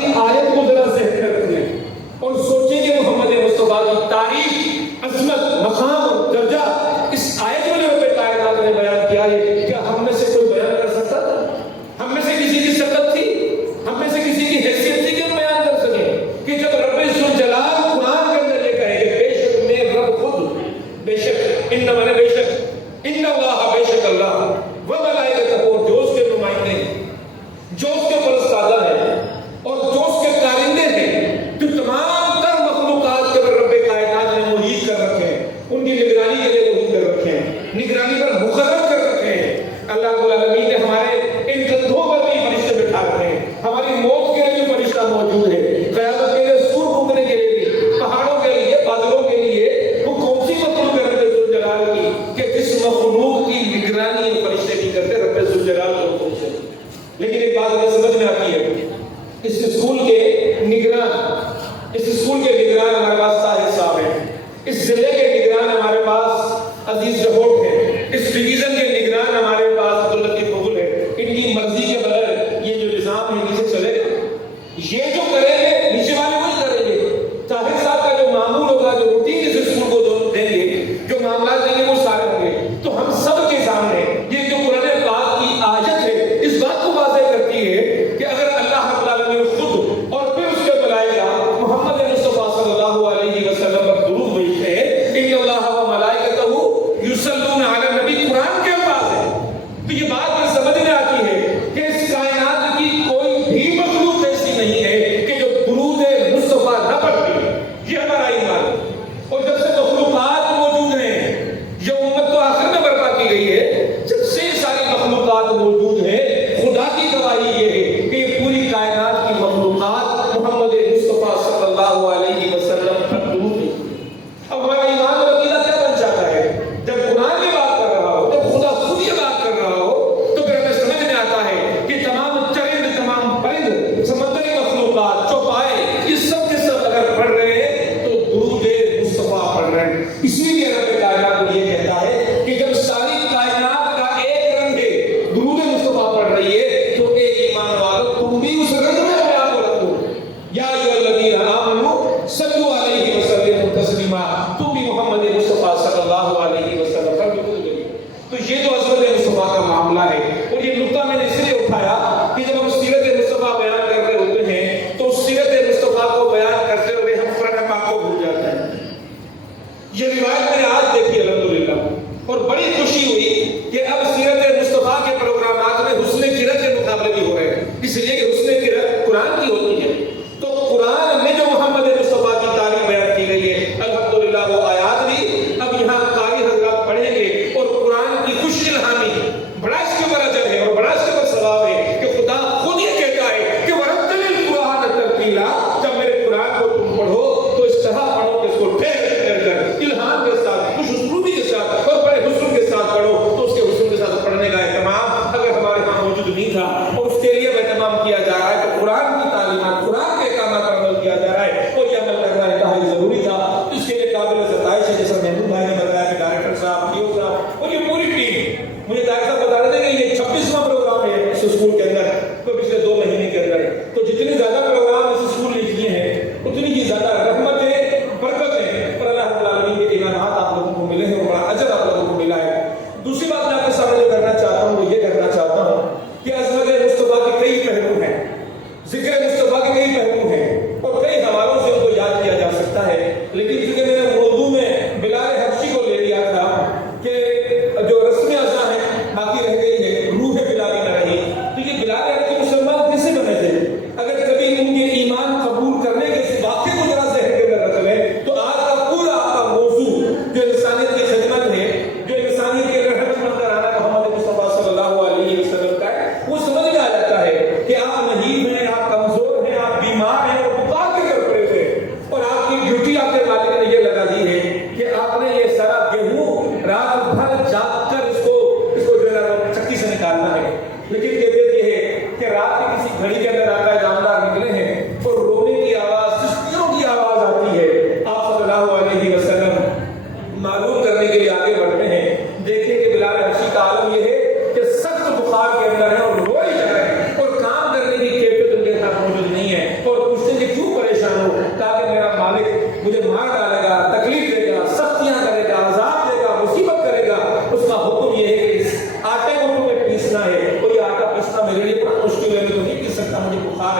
آیت کو ذرا ذہن میں رکھیں اور سوچیں کہ محمد مصطفیٰ کی تعریف، عظمت، مقام اور درجہ اس آیت میں جو رب کائنات نے بیان کیا ہے، کیا ہم میں سے کوئی بیان کر سکتا تھا؟ ہم میں سے کسی کی شکل تھی؟ ہم میں سے کسی کی حیثیت تھی کہ ہم بیان کر سکیں کہ جب رب ذوالجلال قرآن کے اندر یہ کہے کہ بے شک میں رب خود، بے شک ان میں بے شک ان اللہ، بے شک اللہ و ملائکتہ، جو اس کے نمائندے ہیں، جو اس کے فرستادہ ہیں اور جو اس کے کارندے ہیں، جو تمام تر مخلوقات کے رب کائنات نے محیط کر رکھے ہیں، ان کی نگرانی کے لیے محیط کر رکھے ہیں، نگرانی پر مقرر کر رکھے ہیں۔ اللہ رب العالمین نے ہمارے ان کندھوں پر بھی فرشتے بٹھا رکھے ہیں، ہماری موت کے لیے بھی فرشتہ موجود ہے، قیامت کے لیے سور پھونکنے کے لیے بھی، پہاڑوں کے لیے، بادلوں کے لیے۔ وہ کون سی مخلوق ہے رب ذوالجلال کی کہ جس مخلوق کی نگرانی فرشتے نہیں کرتے رب ذوالجلال کے حکم سے؟ لیکن ایک بات ہمیں سمجھ میں آتی ہے، اس اسکول کے نگران ہمارے پاس طاہر صاحب ہیں، اس ضلع کے نگران ہمارے پاس عزیز جہوٹ ہیں، اس ڈویژن کے نگران ہمارے پاس عبداللطیف مغل ہے۔ ان کی مرضی کے بغیر یہ جو نظام ہے نیچے چلے گا؟ یہ جو کریں گے نیچے والے وہی کریں گے۔ طاہر صاحب کا جو معمول ہوگا، جو روٹین اس اسکول کو دیں گے، جو معاملات دیں گے، وہ سارے ہوں گے۔ تو ہم سب کے سامنے یہ جو قرآن پاک کی آیت ہے اس بات کو واضح کرتی ہے کہ اگر اللہ رب العالمین خود اور پھر اس کے ملائکہ محمد مصطفیٰ صلی اللہ علیہ وسلم پر درود بھیجتے ہیں، ان اللہ و ملائکتہ یصلون علی النبی، قرآن کے الفاظ ہیں، تو یہ بات سمجھ میں آتی ہے کہ اس کائنات کی کوئی بھی مخلوق ایسی نہیں ہے کہ جو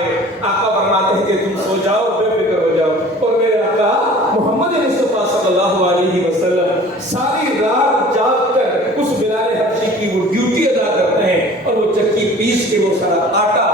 ہے. آقا فرماتے ہیں کہ تم سو جاؤ, بے فکر ہو جاؤ. اور میرے آقا محمد مصطفیٰ صلی اللہ علیہ وسلم ساری رات جاگ کر اس بلال حبشی کی وہ ڈیوٹی ادا کرتے ہیں, اور وہ چکی پیس کے وہ سارا آٹا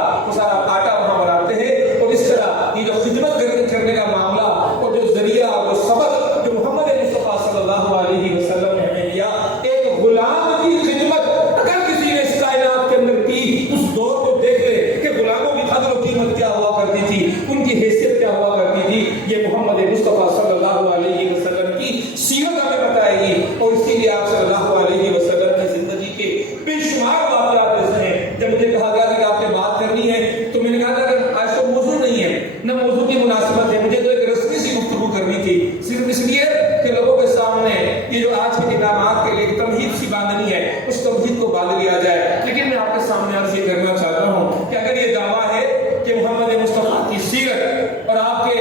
وہاں بناتے ہیں. اور اس طرح یہ جو خدمت کرنے کا معاملہ اور جو ذریعہ وہ سبق جو محمد مصطفیٰ صلی اللہ علیہ وسلم نے ہمیں دیا, ایک غلام کی خدمت اگر کسی نے اس کائنات کے اندر کی, اس دور کو دیکھ لے کہ غلاموں کی قدر و قیمت کیا ہوا کرتی تھی, ان کی حیثیت کیا ہوا کرتی تھی. یہ محمد مصطفیٰ صلی اللہ علیہ وسلم کی سیرت ہمیں بتائے گی. اور اسی لیے آپ صلی اللہ علیہ وسلم کی زندگی کے بے شمار واقعات ایسے ہیں. جب مجھے کہا گیا کہ آپ نے بات کرنی ہے تو میں نے کہا تھا کہ آج تو موضوع نہیں ہے, نہ موضوع کی مناسبت ہے, مجھے تو ایک رسمی سی گفتگو کرنی تھی, صرف اس لیے کہ لوگوں کے سامنے یہ جو آج کے اقدامات کے لیے تمہید سی باندھنی ہے, اس تمہید کو باندھ لیا جائے. لیکن میں آپ کے سامنے عرض یہ کرنا چاہتا ہوں کہ اگر یہ دعویٰ ہے کہ محمد مصطفیٰ کی سیرت اور آپ کے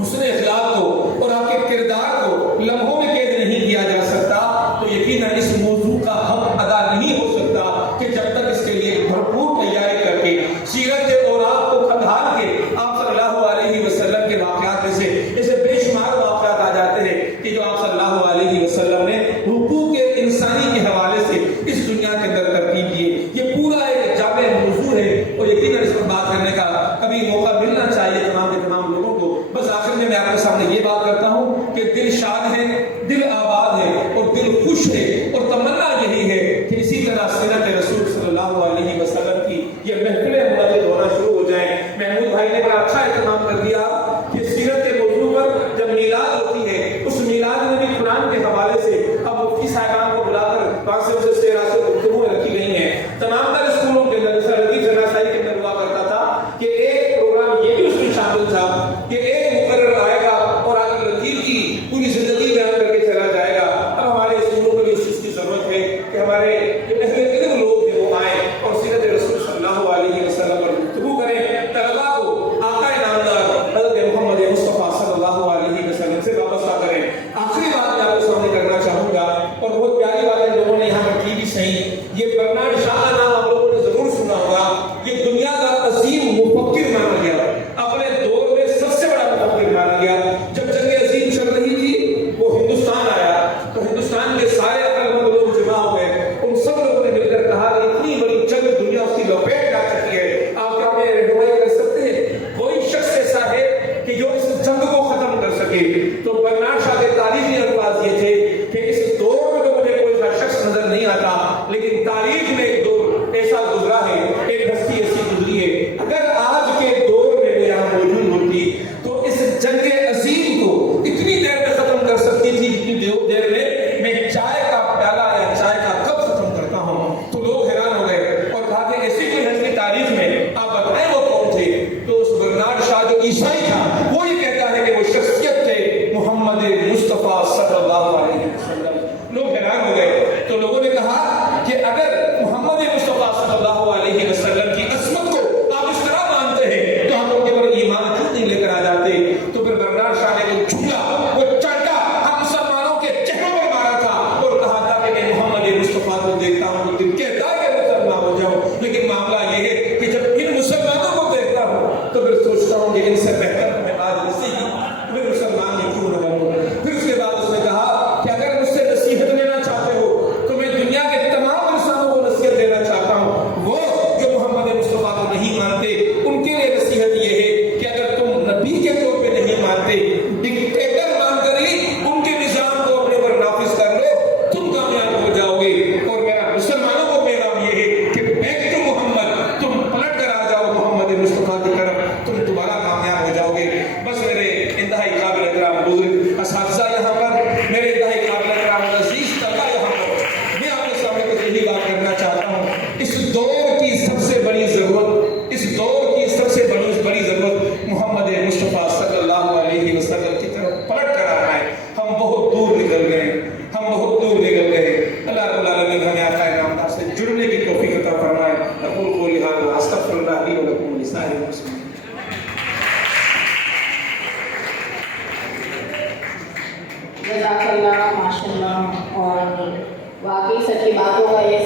حسن اخلاق کو اور آپ کے کردار کو لمحوں میں قید نہیں کیا جا سکتا, تو یقیناً اس موضوع کا حق ادا نہیں ہو سکتا کہ جب تک اس کے لیے بھرپور تیاری کر کے سیرت کے اوراق کو کھنگال کے آپ صلی اللہ علیہ وسلم کے واقعات میں سے ایسے بے شمار واقعات آ جاتے ہیں کہ جو آپ صلی اللہ علیہ وسلم نے حقوق انسانی کے حوالے سے اس دنیا کے اندر ترتیب دیے. یہ پورا ایک جامع موضوع ہے اور یقیناً اس پر بات کرنے کا کبھی موقع ملنا چاہیے تمام کے تمام لوگوں کو. بس آخر میں آپ کے سامنے یہ بات کرتا ہوں کہ دل شاد ہے, دل آباد ہے اور دل خوش ہے, اور تمنا یہی ہے کہ اسی طرح سیرت رسول صلی اللہ علیہ وسلم کی یہ محفلیں منعقد ہونا شروع ہو جائیں. محمود بھائی نے بڑا اچھا اہتمام کر دیا کہ سیرت کے موضوع پر جب میلاد ہوتی ہے, اس میلاد میں بھی قرآن کے حوالے سے اب مفتی صاحبان کو بلا کر پانچ سے اسے گفتگویں رکھی گئی ہیں. تمام تر اسکولوں کے اندر جیسا لطیف جناسائی کے اندر ہوا کرتا تھا کہ ایک پروگرام یہ بھی اس میں شامل تھا کہ ایک مقرر آئے گا اور آ کر لطیف کی پوری زندگی بیان کر کے چلا جائے گا. اب ہمارے اسکولوں میں بھی اس چیز کی ضرورت ہے کہ ہمارے جو اہل علم لوگ ہیں وہ آئیں اور سیرت رسول صلی اللہ علیہ وسلم پر گفتگو کریں, طلبا کو آقا نامدار حضرت محمد مصطفیٰ صلی اللہ علیہ وسلم سے وابستہ کریں. آخری بات میں آپ کے سامنے کرنا چاہوں گا, اور بہت پیاری بات ہے, لوگوں نے یہاں پر کی بھی صحیح. یہ برنارڈ شاہ کا نام آپ لوگوں نے ضرور سنا ہوگا. یہ دنیا کا عظیم مفکر مانا گیا, اپنے دور میں سب سے بڑا مفکر مانا گیا. جب جنگ عظیم چل رہی تھی وہ ہندوستان آیا تو ہندوستان کے سارے عقل مند لوگ جمع ہوئے. ان سب لوگوں نے مل کر کہا کہ اتنی بڑی جنگ دنیا اس کی لپیٹ جا چکی ہے, آپ کیا ہمیں رہنمائی کر سکتے ہیں؟ کوئی شخص ایسا ہے کہ جو اس جنگ کو ختم کر سکے؟ تو برنارڈ شاہ کے تاریخی الفاظ یہ تھے کہ اس دور میں تو مجھے کوئی شخص نظر نہیں آتا, لیکن تاریخ میں ایک دور ایسا گزرا ہے, ایک ہستی ایسی گزری ہے. اگر آج کے دور میں وہ یہاں موجود ہوتی تو اس جنگ عظیم کو اتنی دیر میں ختم کر سکتی تھی جتنی دیر میں چائے کا پیالہ یا چائے کا کپ ختم کرتا ہوں. تو لوگ حیران ہو گئے اور کہا کہ ایسی کوئی ہستی تاریخ میں آپ بتائیں وہ کون تھے؟ تو اس برنارڈ شاہ جو عیسائی تھا وہ یہ کہتا ہے کہ وہ شخصیت تھے محمد مصطفیٰ صلی اللہ علیہ وسلم. لوگ حیران ہو گئے. تو لوگوں نے کہا کہ اگر محمد مصطفیٰ صلی اللہ علیہ وسلم کی عصمت کو آپ اس طرح مانتے ہیں تو ہم ان کے پر ایمان کیوں نہیں لے کر آ جاتے؟ تو پھر برنارڈ شاہ نے وہ جھولا, وہ چڑکا ہم مسلمانوں کے چہروں پر مارا تھا اور کہا تھا کہ میں محمد مصطفیٰ کو دیکھتا ہوں تو دل کہتا ہے کہ مسلمان ہو جاؤں, لیکن معاملہ یہ ہے کہ جب ان مسلمانوں کو دیکھتا ہوں تو پھر سوچتا ہوں کہ ان سے بہتر میں آج مسیحی پھر مسلمان میں کیوں نہ بنوں. پھر اس کے بعد اس نے کہا کہ اگر مجھ سے نصیحت لینا چاہتے ہو تو میں دنیا کے تمام انسانوں کو نصیحت دینا چاہتا ہوں. وہ جو محمد مصطفیٰ کو نہیں مانتے ان کے لیے نصیحت یہ ہے کہ اگر تم نبی کے طور پہ نہیں مانتے, ڈکٹیٹر مان کر ہی ان کے نظام کو اپنے پر نافذ کر لو, تم کامیاب ہو جاؤ گے. اور میرا مسلمانوں کو پیغام یہ ہے کہ بیک ٹو محمد, تم پلٹ کر آ جاؤ محمد مصطفیٰ کی طرف, تم دوبارہ کامیاب ہو جاؤ گے. بس میرے انتہائی قابل احترام بزرگ اساتذہ یہاں پر, میرے انتہائی قابل احترام عزیز طلبہ یہاں پر, میں آپ کے سامنے کچھ یہی بات کرنا چاہتا ہوں. اس دور کی سب سے بڑی ضرورت, اس دور کی سب سے بڑی ضرورت محمد مصطفیٰ صلی اللہ علیہ وسلم کی طرف پلٹ کر آنا ہے. ہم بہت دور نکل گئے, ہم بہت دور نکل گئے. اللہ رب العالمین ہمیں آقا نامدار سے جڑنے کی توفیق عطا فرمائے. اقول قولی ھذا استغفر اللہ لی ولکم ولسائر المسلمین. جزاک اللہ, ماشاء اللہ. اور واقعی سچی باتوں کا یہ